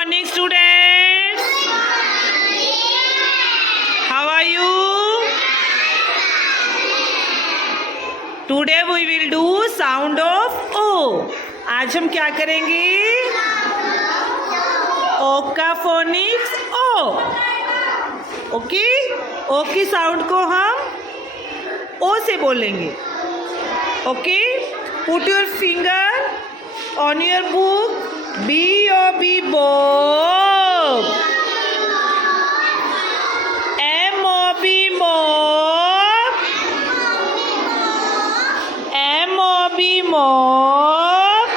Morning, students. How are you? Today we will do sound of O. आज हम क्या करेंगे? O का फोनिक्स O. ओके? O की साउंड को हम O से बोलेंगे. Okay? Put your finger on your book. B-O-B Bob. M-O-B Mob. M-O-B Mob.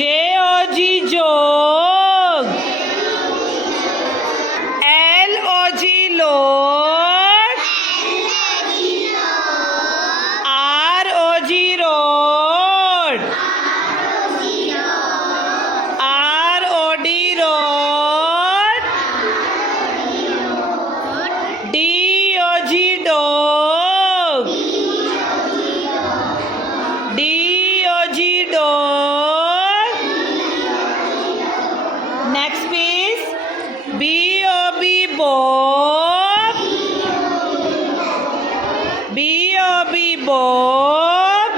J-O-G Jog. L-O-G Lord. R-O-G Road. R-O-D Road. D-O-G Dog. D-O-G Dog. Next piece. B-O-B Bob. B-O-B Bob.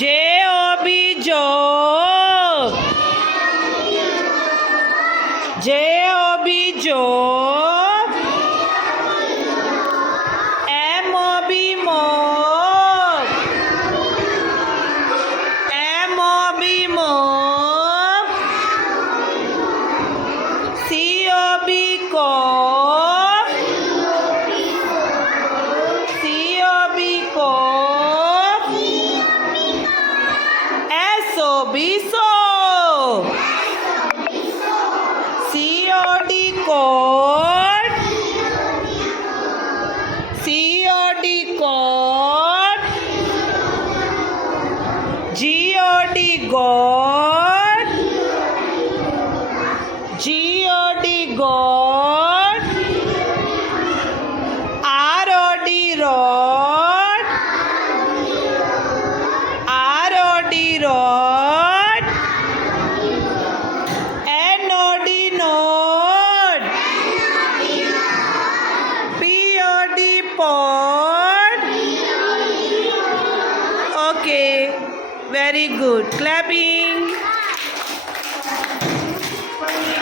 J-O-B Job. J-O-B Job. M-O-B Mob. M-O-B Mob. C-O-B Cob. C-O-B Cob. S-O-B Soap. C-O-D Cod. C-O-D Cod. G-O-D God. G-O-D God. R-O-D Rod. R-O-D Rod. N-O-D Node. P-O-D Pod. Okay, very good. Clapping.